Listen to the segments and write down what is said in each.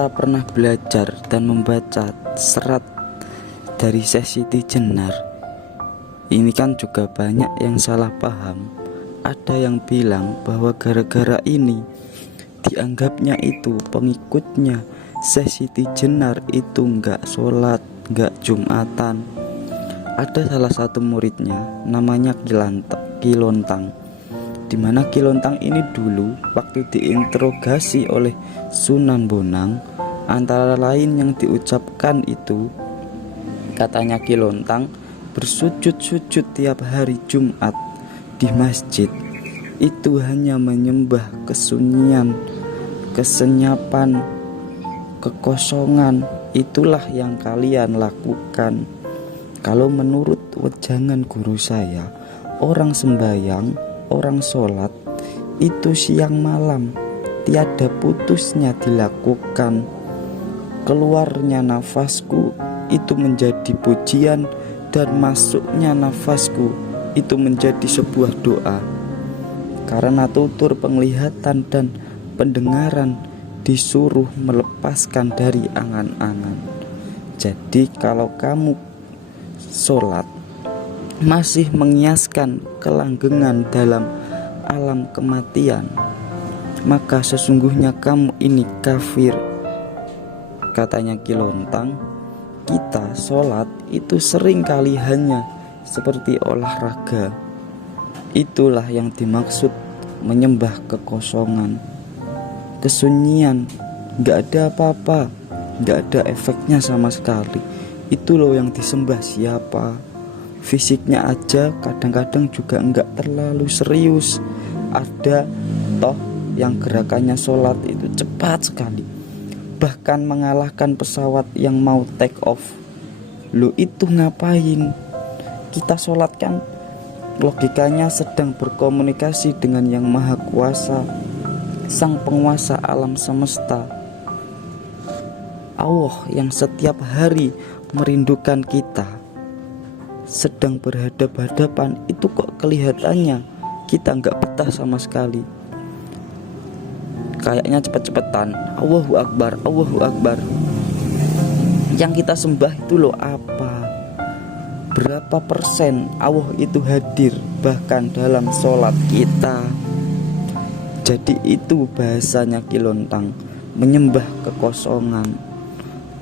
kita pernah belajar dan membaca serat dari Syekh Siti Jenar, ini kan juga banyak yang salah paham. Ada yang bilang bahwa gara-gara ini dianggapnya itu pengikutnya Syekh Siti Jenar itu nggak sholat, nggak jumatan. Ada salah satu muridnya namanya Kilontang, dimana Kilontang ini dulu waktu diinterogasi oleh Sunan Bonang, antara lain yang diucapkan itu, katanya Kilontang bersujud-sujud tiap hari Jumat di masjid itu hanya menyembah kesunyian, kesenyapan, kekosongan. Itulah yang kalian lakukan. Kalau menurut wejangan guru saya, orang sembahyang, orang sholat itu siang malam tiada putusnya dilakukan. Keluarnya nafasku itu menjadi pujian, dan masuknya nafasku itu menjadi sebuah doa. Karena tutur penglihatan dan pendengaran disuruh melepaskan dari angan-angan. Jadi kalau kamu sholat masih mengiaskan kelanggengan dalam alam kematian, maka sesungguhnya kamu ini kafir. Katanya Kilontang, kita sholat itu sering kali hanya seperti olahraga. Itulah yang dimaksud menyembah kekosongan, kesunyian, gak ada apa-apa, gak ada efeknya sama sekali. Itu loh yang disembah siapa. Fisiknya aja kadang-kadang juga enggak terlalu serius. Ada toh yang gerakannya sholat itu cepat sekali, bahkan mengalahkan pesawat yang mau take off. Lo itu ngapain? Kita sholat kan logikanya sedang berkomunikasi dengan yang maha kuasa, sang penguasa alam semesta, Allah yang setiap hari merindukan kita. Sedang berhadap-hadapan itu kok kelihatannya kita nggak betah sama sekali. Kayaknya cepet-cepetan Allahu Akbar, Allahu Akbar. Yang kita sembah itu loh apa? Berapa persen Allah itu hadir bahkan dalam sholat kita? Jadi itu bahasanya Kilontang, menyembah kekosongan.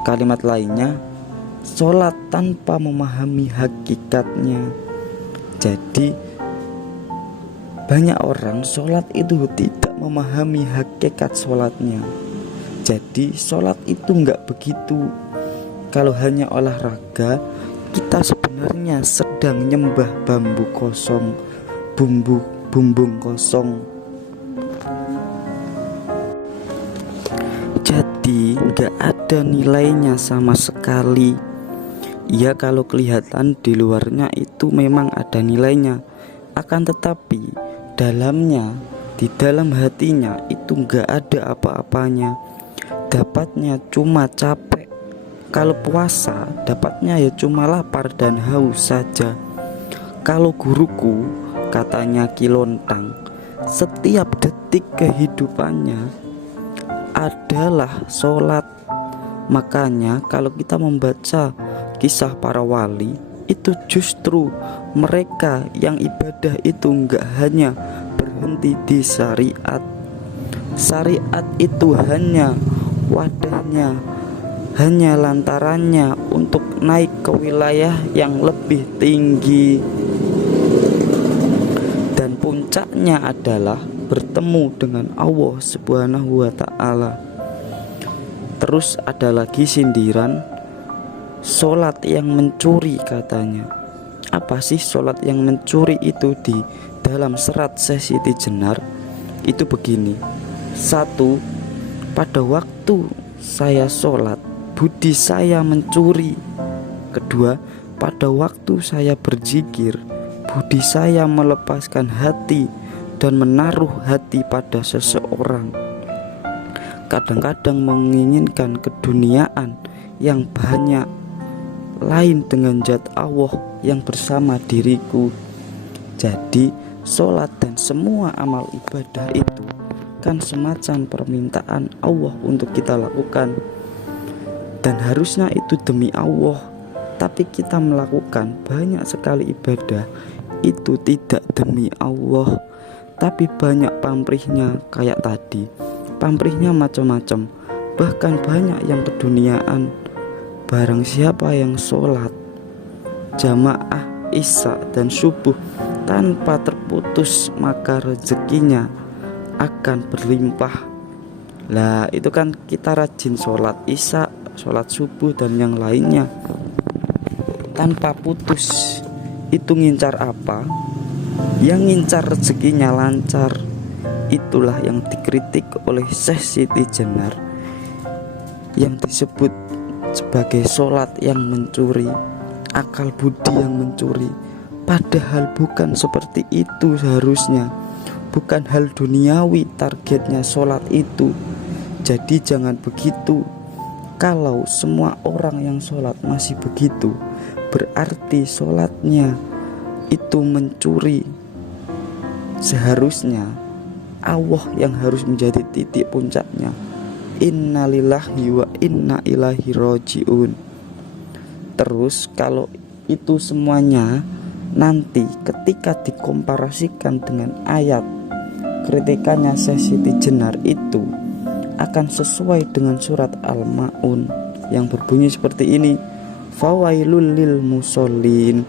Kalimat lainnya, sholat tanpa memahami hakikatnya. Jadi banyak orang sholat itu tidak memahami hakikat sholatnya. Jadi sholat itu nggak begitu. Kalau hanya olahraga, kita sebenarnya sedang nyembah bambu kosong, bumbung kosong. Jadi nggak ada nilainya sama sekali. Ya kalau kelihatan di luarnya itu memang ada nilainya, akan tetapi dalamnya, di dalam hatinya itu nggak ada apa-apanya. Dapatnya cuma capek. Kalau puasa dapatnya ya cuma lapar dan haus saja. Kalau guruku, katanya Kilontang, setiap detik kehidupannya adalah sholat. Makanya kalau kita membaca kisah para wali, itu justru mereka yang ibadah itu enggak hanya berhenti di syariat. Syariat itu hanya wadahnya, hanya lantarannya untuk naik ke wilayah yang lebih tinggi. Dan puncaknya adalah bertemu dengan Allah Subhanahu wa ta'ala. Terus ada lagi sindiran, sholat yang mencuri katanya. Apa sih sholat yang mencuri itu? Di dalam serat Syekh Siti Jenar itu begini. 1. Pada waktu saya sholat, budi saya mencuri. 2. Pada waktu saya berzikir, budi saya melepaskan hati dan menaruh hati pada seseorang. Kadang-kadang menginginkan keduniaan yang banyak, lain dengan zat Allah yang bersama diriku. Jadi sholat dan semua amal ibadah itu bahkan semacam permintaan Allah untuk kita lakukan. Dan harusnya itu demi Allah, tapi kita melakukan banyak sekali ibadah itu tidak demi Allah, tapi banyak pamrihnya. Kayak tadi, pamrihnya macam-macam, bahkan banyak yang keduniaan. Barang siapa yang sholat jamaah isya dan subuh tanpa terputus, maka rezekinya akan berlimpah. Lah itu kan kita rajin sholat isya, sholat subuh dan yang lainnya tanpa putus. Itu ngincar apa? Yang ngincar rezekinya lancar. Itulah yang dikritik oleh Syekh Siti Jenar, yang disebut sebagai sholat yang mencuri, akal budi yang mencuri. Padahal bukan seperti itu seharusnya. Bukan hal duniawi targetnya sholat itu. Jadi jangan begitu. Kalau semua orang yang sholat masih begitu, berarti sholatnya itu mencuri. Seharusnya Allah yang harus menjadi titik puncaknya. Innalillahi wa inna ilaihi rajiun. Terus kalau itu semuanya nanti ketika dikomparasikan dengan ayat kritikannya Syekh Siti Jenar, itu akan sesuai dengan surat Al-Ma'un yang berbunyi seperti ini: fawailul lil musallin.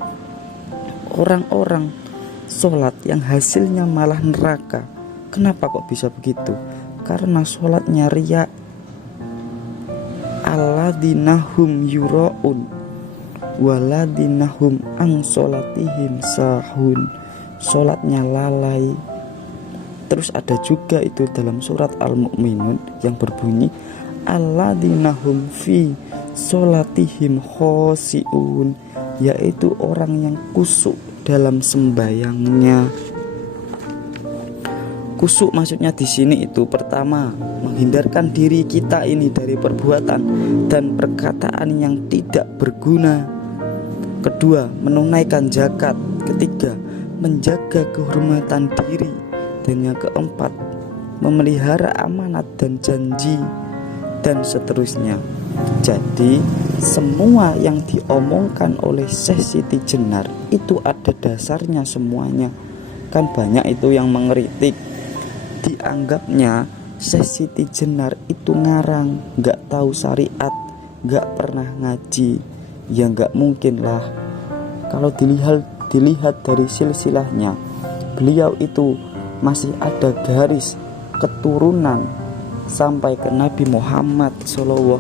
Orang-orang sholat yang hasilnya malah neraka. Kenapa kok bisa begitu? Karena sholatnya riya. Alladzinahum yura'un waladzinahum an sholatihim sahun. Sholatnya lalai. Terus ada juga itu dalam surat Al-Mu'minun yang berbunyi alladzinahum fi sholatihim khosi'un, yaitu orang yang kusuk dalam sembayangnya. Kusuk maksudnya di sini itu pertama menghindarkan diri kita ini dari perbuatan dan perkataan yang tidak berguna. Kedua, menunaikan zakat. Ketiga, menjaga kehormatan diri. Dan yang keempat, memelihara amanat dan janji, dan seterusnya. Jadi semua yang diomongkan oleh Syekh Siti Jenar itu ada dasarnya semuanya. Kan banyak itu yang mengkritik, dianggapnya Syekh Siti Jenar itu ngarang, gak tahu syariat, gak pernah ngaji. Ya gak mungkin lah. Kalau dilihat dari silsilahnya, beliau itu masih ada garis keturunan sampai ke Nabi Muhammad SAW.